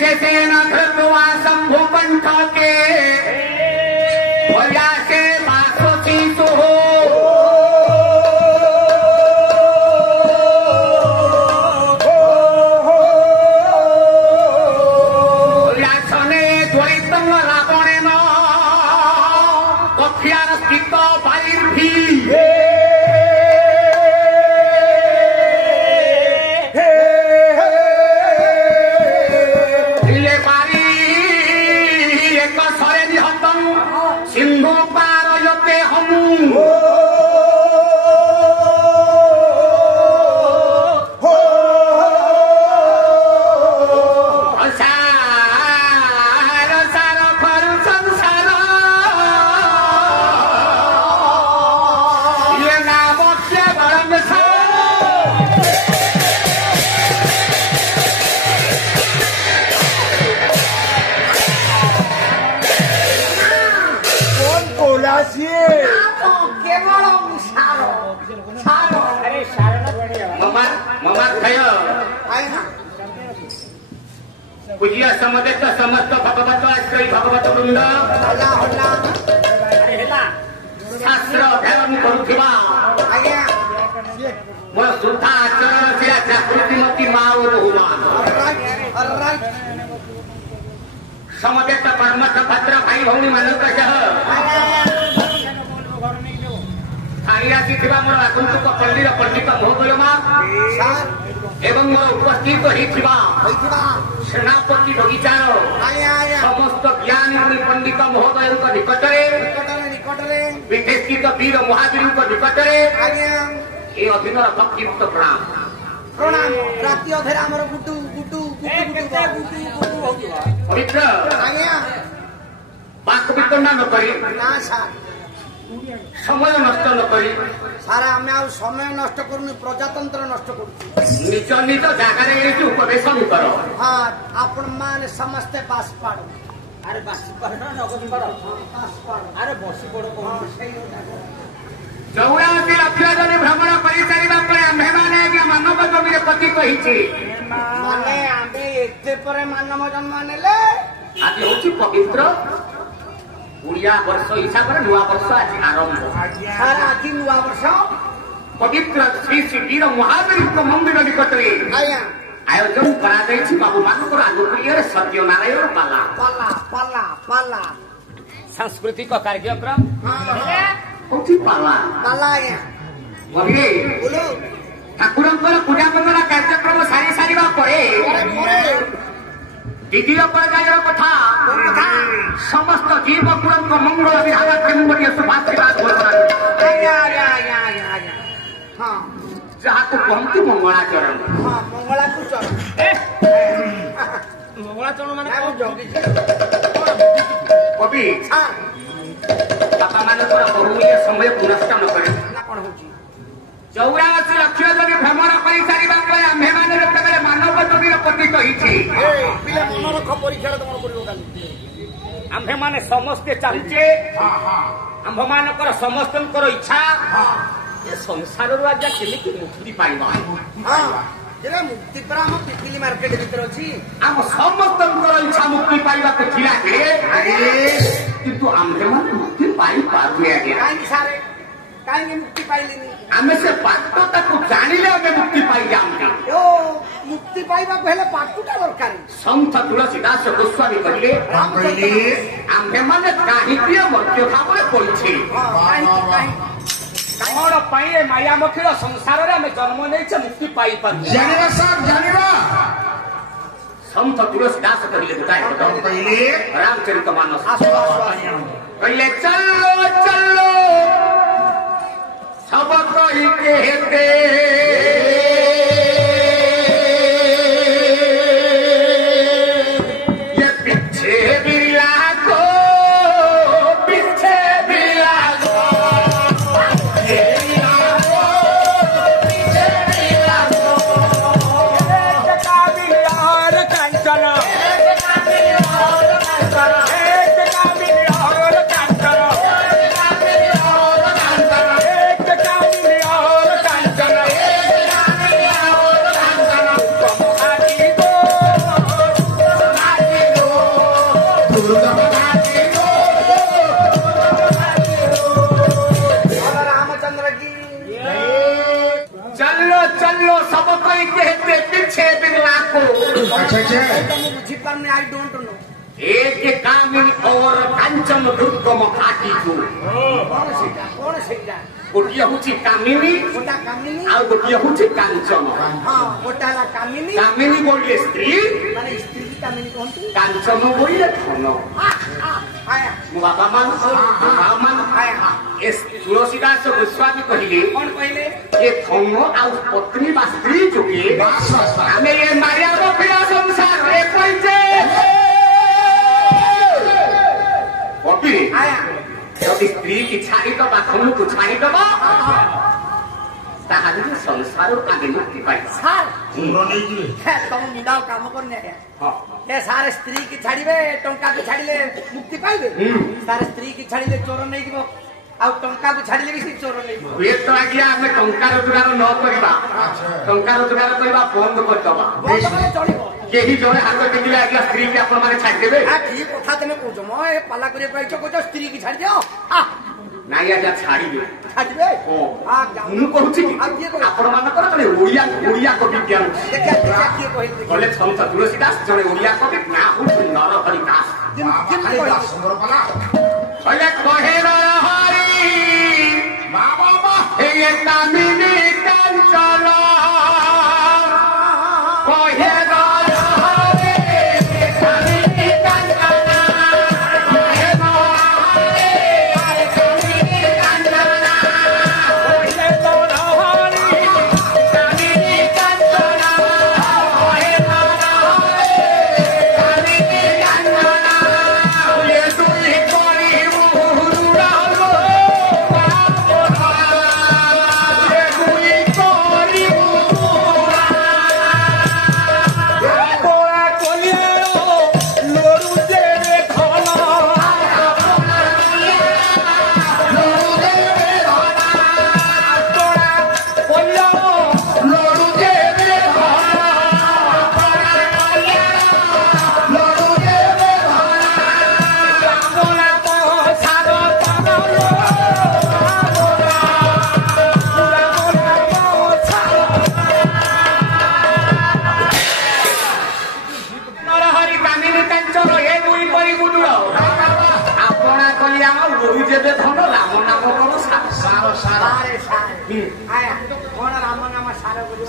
सेन धृत्वा शंभु पंथ के भोजा से बासो शीशु हो याचने द्वैत रावणे न कथियार स्थित बालिर्भी सिंधु पार योते हम सार सार फरु संसार ये नाम के बरम पूज्य समदेत समस्त भगवत श्री भगवत वृंद शास्त्र अध्ययन करुवा मोर शुद्धा आचरण से जागृतिमती माँ बहुमा समदेत कर्मठ भद्र भाई भौणी ମାନଙ୍କ सह आसी मोर आगंतुक पल्लीर पंडित महोदय एवं मोर उपस्थित होता सेनापति बगीचार समस्त ज्ञानी पंडित महोदय निकटरे विदेशित वीर महावीर निकटरे ये अधीन भक्तियुक्त प्रणाम प्रणाम राति अधेर आमर गुटू गुटू पवित्र बाक वितंडा न करी ना सार समय नष्ट न करी सारा आमे आ समय नष्ट करूनी प्रजातंत्र नष्ट करू निज निज जागारे एठी उपवेशन कर हां आपण मान समस्त पास पाड़ अरे बासी पड़ ना नगद पड़ पास पाड़ अरे बसी पड़ को चौरासी लक्ष जन भ्रमण करि सारिबा परे आम्हे माने कि मानव जमीन पति कहिछि माने आमे एते परे मानव जन्म नेले आज होछि पवित्र उड़िया वर्ष हिसाब से नुआ वर्ष आज आरंभ सारा आज नुआ वर्ष पवित्र श्री श्री वीर महावीर मंदिर निकटरे आयोजन करा बाबू मानक आनुकूल्य सत्यनारायण पाला पाला पाला पाला सांस्कृतिक कार्यक्रम पाला पाला बोलो ठाकुर पूजा बंदना कार्यक्रम सारी सारिबा परे द्वितीय पर्यायर कथा समस्त जीव पुरंक मंगल विधान केन्द्रीय शुभाशीर्वाद जहाँ को कहती मंगलाचरण मंगलाचरण मान कवि बापा मान बहुमूल्य समय पुनश्च न करे 84 लक्ष जन भ्रमण कर सारिबा परे आम्हे माने मानव जमीन पति कहिछि पिले मन रख परीक्षा तमर करियो काली आम्हे माने समस्ते चालचे आम्भ मानकर समस्तंकर इच्छा ये संसार रो आज केमिति मुक्ति पाइबा जेला मुक्ति पर हम पिपिली मार्केट भीतर अछि हम समस्तंकर इच्छा मुक्ति पाइबा को थिला के किंतु आम्हे माने मुक्ति पाइ पाबे आगे काई सारे काई मुक्ति पाइलिनी आमे से पाटता को जानिले आमे मुक्ति पाइ जामते ओ मुक्ति पाइबा पहले पाटुटा दरकार संत तुलसीदास गोस्वामी कहले आम्हे माने काहि प्रिय मर्त्य भावरे पड़िछि कौन पाए माया मखिर संसार रे हमें जन्म नहीं छे मुक्ति पाई पर जानिबा सब जानिबा संत तुलसीदास कहले बताए पहले रामचरितमानस कहले चलो चलो सब कहि कहते ये पीछे बिरला को पीछे बिरला को को अच्छा ମୁଁ ବୁଝିପାରୁନି ଆଇ ଡୋଣ୍ଟ ନୋ एक कामिनी और कांचन दुर्गम घाटी को କଣ ସେଇଟା गोटिए हूँ कामिनी ଗୋଟା କାମିନୀ ଆଉ ଗୋଟିଏ ହଉଛି କାଞ୍ଚନ ହଁ ଗୋଟା ହେଲା କାମିନୀ କାମିନୀ ବୋଇଲେ ସ୍ତ୍ରୀ ମାନେ ସ୍ତ୍ରୀ କି କାମିନୀ କହନ୍ତି କାଞ୍ଚନ ବୋଇଲେ ଧନ ଆୟା ମୋ ବାପା ମାନ ଏ ତୁଳସୀ ଦାସ ଗୋସ୍ୱାମୀ କହିଲେ କଣ କହିଲେ ଏ ଧନ ଆଉ ପତ୍ନୀ ବା ସ୍ତ୍ରୀ ଯୋଗେ ଆମେ ଏ ମାୟା ରଖିଲା ସଂସାରରେ କହିଛେ କବି ଆୟା ଯଦି ସ୍ତ୍ରୀ କି ଛାଡ଼ିଦବା ଧନକୁ ଛାଡ଼ିଦବା ତାହା ଯଦି ସଂସାରରୁ ଆମେ ମୁକ୍ତି ପାଇବା ସାର୍ ତମ ମୁଣ୍ଡା ଆଉ କାମ କରୁନି ଆଜ୍ଞା ଏ ସାର୍ ସ୍ତ୍ରୀ କି ଛାଡିବେ ଟଙ୍କାକୁ ଛାଡିଲେ ମୁକ୍ତି ପାଇବେ ସାର୍ ସ୍ତ୍ରୀ କି ଛାଡିଲେ ଚୋର ନେଇଯିବ ଆଉ ଟଙ୍କାକୁ ଛାଡିଲେ ବି ସେ ଚୋର ନେଇଯିବ ହୁଏତ ଆଜ୍ଞା ଆମେ ଟଙ୍କା ରୋଜଗାର ନ କରିବା ଟଙ୍କା ରୋଜଗାର କରିବା ବନ୍ଦ କରିଦବା ଚଳିବ କେହି ଜଣେ ହାତ ଟେକିଲେ ଆଜ୍ଞା ସ୍ତ୍ରୀ କି ଆପଣ ମାନେ ଛାଡ଼ିଦେବେ କି କଥା ତମେ କହୁଛ ମ ଏ ପାଲା କରିବାକୁ ଆଇଛ କହୁଛ ସ୍ତ୍ରୀ କି ଛାଡିଦିଅ ନାଇଁ ଆଜ୍ଞା ଛାଡ଼ିବେ ଛାଡିବେ ମୁଁ କହୁଛି କି ଆପଣ ମାନଙ୍କର ଜଣେ ଓଡ଼ିଆ କବି ଜ୍ଞାନ ଦେଖିଆ କିଏ କହିଲେ କହିଲେ ସନ୍ଥ ତୁଳସୀ ଦାସ ଜଣେ ଓଡ଼ିଆ କବି ନାଁ ହଉଛି ନରହରି ଦାସ କହିଲେ କହେ ନରହରି ଏ କାମିନୀ କାଞ୍ଚନ କହେ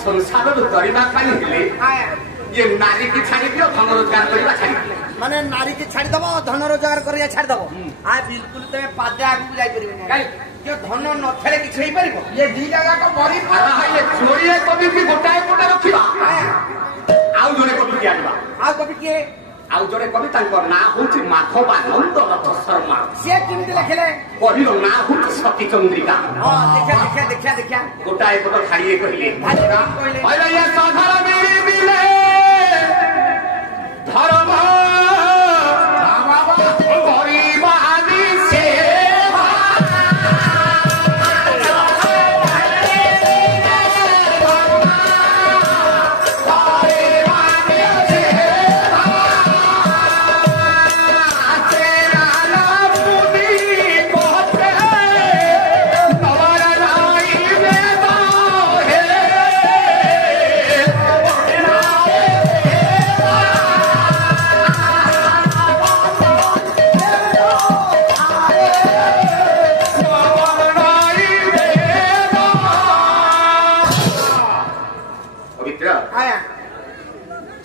ସଂସାରରୁ କରିବା ପାଇଁ ହେଲେ ଯେ ନାରୀ କି ଛାଡ଼ି ଦିଅ ଧନ ରୋଜଗାର କରିବା ଛାଡ଼ିଦିଅ ମାନେ ନାରୀ କି ଛାଡିଦବ ଧନ ରୋଜଗାର କରିବା ଛାଡିଦବ ବିଲକୁଲ ତମେ ପାଦେ ଆଗକୁ ଯାଇପାରିବେନି ଧନ ନଥିଲେ କିଛି ହେଇପାରିବ ଇଏ ଦିଟା ଯାକ ଯୋଡ଼ିଏ କବି କି ଗୋଟାଏ ପଟେ ରଖିବା ଆଉ ଜଣେ କବି କି ଆଣିବା ଆଉ କବି କିଏ ଆଉ ଜଣେ କବି ତାଙ୍କ ନାଁ ହଉଛି ମାଧବାନନ୍ଦ ରଥ ଶର୍ମା ସିଏ କେମିତି ଲେଖିଲେ କବିର ନାଁ ହଉଛି ସତୀ ଚନ୍ଦ୍ରିକା ଦେଖିଆ ଗୋଟାଏ ପଟ ଛାଡ଼ିଏ କହିଲେ କହିଲେ ସଧର ମିଳିଲେ ଧର୍ମ କରିବା ଆଦି ସେ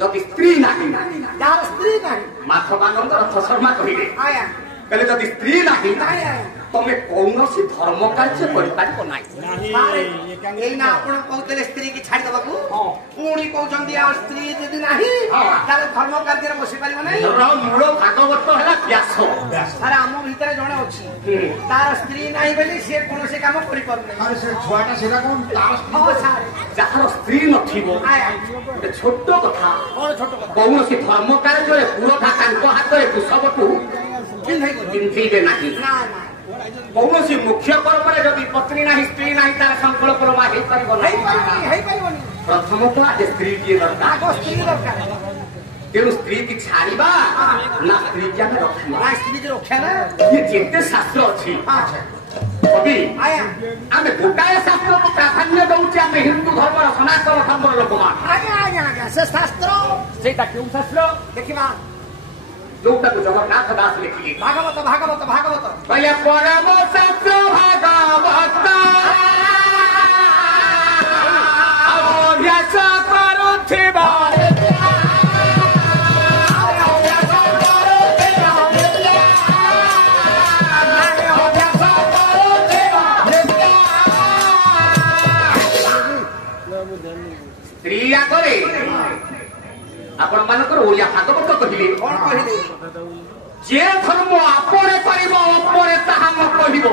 যদি স্ত্রী নাহি যার স্ত্রী নাই মাধবানন্দ রথ শর্মা কহিলে କହିଲେ ଯଦି ସ୍ତ୍ରୀ ନାହିଁ ତମେ କୌଣସି ଧର୍ମ କାର୍ଯ୍ୟ କରିପାରିବ ନାହିଁ ଏଇନା ଆପଣ କହୁଥିଲେ ସ୍ତ୍ରୀ କି ଛାଡିଦବାକୁ ପୁଣି କହୁଛନ୍ତି ଆଉ ସ୍ତ୍ରୀ ଯଦି ନାହିଁ ତାହେଲେ ଧର୍ମ କାର୍ଯ୍ୟରେ ବସି ପାରିବ ନାହିଁ ମୂଳ ଭାଗବତ ହେଲା ବ୍ୟାସ ସାର୍ ଆମ ଭିତରେ ଜଣେ ଅଛି ତାର ସ୍ତ୍ରୀ ନାହିଁ ବୋଲି ସିଏ କୌଣସି କାମ କରିପାରୁନାହିଁ ଯାହାର ସ୍ତ୍ରୀ ନଥିବ ଗୋଟେ ଛୋଟ କଥା କଣ ଛୋଟ କଥା କୌଣସି ଧର୍ମ କାର୍ଯ୍ୟରେ ପୁରଟା ତାଙ୍କ ହାତରେ କୁଶବଠୁ ପିନ୍ଧେଇବେ ନାହିଁ କୌଣସି ମୁଖ୍ୟ କର୍ମରେ ଯଦି ପତ୍ନୀ ନାହିଁ ସ୍ତ୍ରୀ ନାହିଁ ତାର ସଂକଳ୍ପ ହେଇପାରିବ ହେଇପାରିବନି ପ୍ରଥମତଃ ଆଗେ ସ୍ତ୍ରୀଟିଏ ଦରକାର ତେଣୁ ସ୍ତ୍ରୀ କି ଛାଡ଼ିବା ନା ସ୍ତ୍ରୀ କି ଆମେ ରଖିବା ସ୍ତ୍ରୀ କି ରଖିବା ନା ଇଏ ଯେତେ ଶାସ୍ତ୍ର ଅଛି କବି ଆଜ୍ଞା ଆମେ ଗୋଟାଏ ଶାସ୍ତ୍ରକୁ ପ୍ରାଧାନ୍ୟ ଦଉଛେ ଆମେ ହିନ୍ଦୁ ଧର୍ମର ସନାତନ ଧର୍ମର ଲୋକମାନେ ଆଜ୍ଞା ଆଜ୍ଞା ଆଜ୍ଞା ସେ ଶାସ୍ତ୍ର ସେଇଟା କେଉଁ ଶାସ୍ତ୍ର? ଦେଖିବା ଯୋଉଟାକୁ ଜଗନ୍ନାଥ ଦାସ ଲେଖିଲେ ଭାଗବତ ଭାଗବତ ଭାଗବତ କହିଲେ ପରମ ଶାସ୍ତ୍ର ଭାଗବତ ଅଭ୍ୟାସ କରୁଥିବା ସ୍ତ୍ରୀ ଆଗରେ ଆପଣ ମାନଙ୍କର ଓଡିଆ ଭାଗବତ କହିଲେ କଣ କହିଲେ ଯେ ଧର୍ମ ଆପଣାରେ କରିବ ଅପରେ ତାହା ନ କହିବ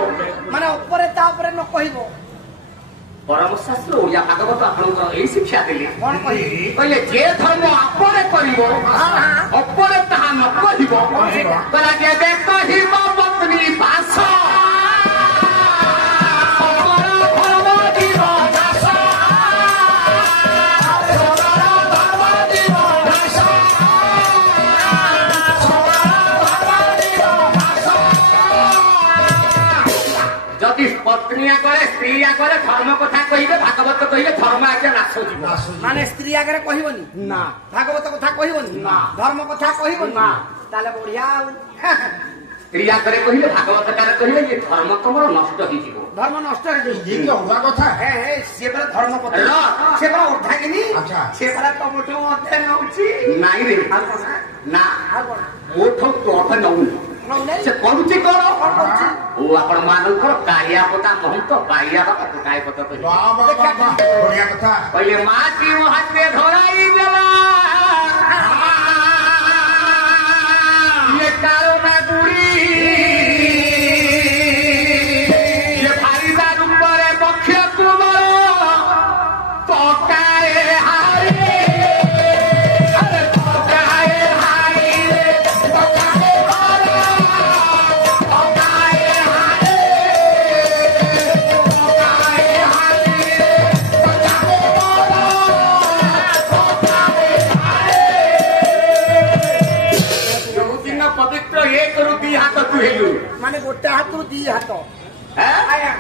ମାନେ ଉପରେ ତା ଉପରେ ନ କହିବ ପରମ ଶାସ୍ତ୍ର ଓଡିଆ ଭାଗବତ ଆପଣଙ୍କର ଏଇ ଶିକ୍ଷା ଦେଲେ କଣ କହିଲେ କହିଲେ ଯେ ଧର୍ମ ଆପଣାରେ କରିବ ଅପରେ ତାହା ନ କହିବ କହିଲା ଯେବେ କହିବ ପତ୍ନୀ ବାସ ଯଦି ପତ୍ନୀ ଆଗରେ ସ୍ତ୍ରୀ ଆଗରେ ଧର୍ମ କଥା କହିବେ ଭାଗବତ କହିଲେ ଧର୍ମ ଆଜ୍ଞା ନାଶ ଯିବ ମାନେ ସ୍ତ୍ରୀ ଆଗରେ କହିବନି ନା ଭାଗବତ କଥା କହିବନି ନା। ଧର୍ମ କଥା କହିବନି ନା। ତାହେଲେ ବଢିଆ ଆଉ ସ୍ତ୍ରୀ ଆଗରେ କହିଲେ ଭାଗବତ କାରେ କହିଲେ ଯେ ଧର୍ମ ତମର ନଷ୍ଟ ହେଇଯିବ ଧର୍ମ ନଷ୍ଟ ହେଇଯିବ ଅଲଗା କଥା ସିଏ ପରା ଧର୍ମ ପତ୍ର ସେ ପରା ଅର୍ଦ୍ଧାଙ୍ଗିନୀ ଆଚ୍ଛା। ସେ ପରା ତମଠୁ ଅଧ୍ୟୟ ନଉଛି ନାଇଁ ରେ ଆଉ କଣ ନା ଆଉ କଣ ମୋଠୁ ତୋଠ ନଉନି ନଉନାହିଁ ସେ କରୁଛି କଣ କଣ କରୁଛି ଓ ଆପଣ ମାନଙ୍କର କାଳିଆ ପତା ମହନ୍ତ ବାଇଆ ବାପା ଗୋଟାଏ ପଦ କହିଲେ ବଢିଆ କଥା କହିଲେ ମାଟି ମୋ ହାତରେ ଧରାଇ ଦେଲା ଇଏ କାଳନା ଗୁଡ଼ି ଇଏ ଭାରିଦା ରୂପରେ ବକ୍ଷ କୁମର ପକାଏ ହାରି ଆରେ ପକାଏ ହାରି ପକାଏ ହାରି ପକାଏ ହାରି ପକାଏ ହାରି ପକାଏ ଯୋଉଦିନ ପବିତ୍ର ଏ କରୁ ଦି ହାତ ତୁ ହେଲୁ ମାନେ ଗୋଟେ ହାତରୁ ଦି ହାତ ହେ? ଆଜ୍ଞା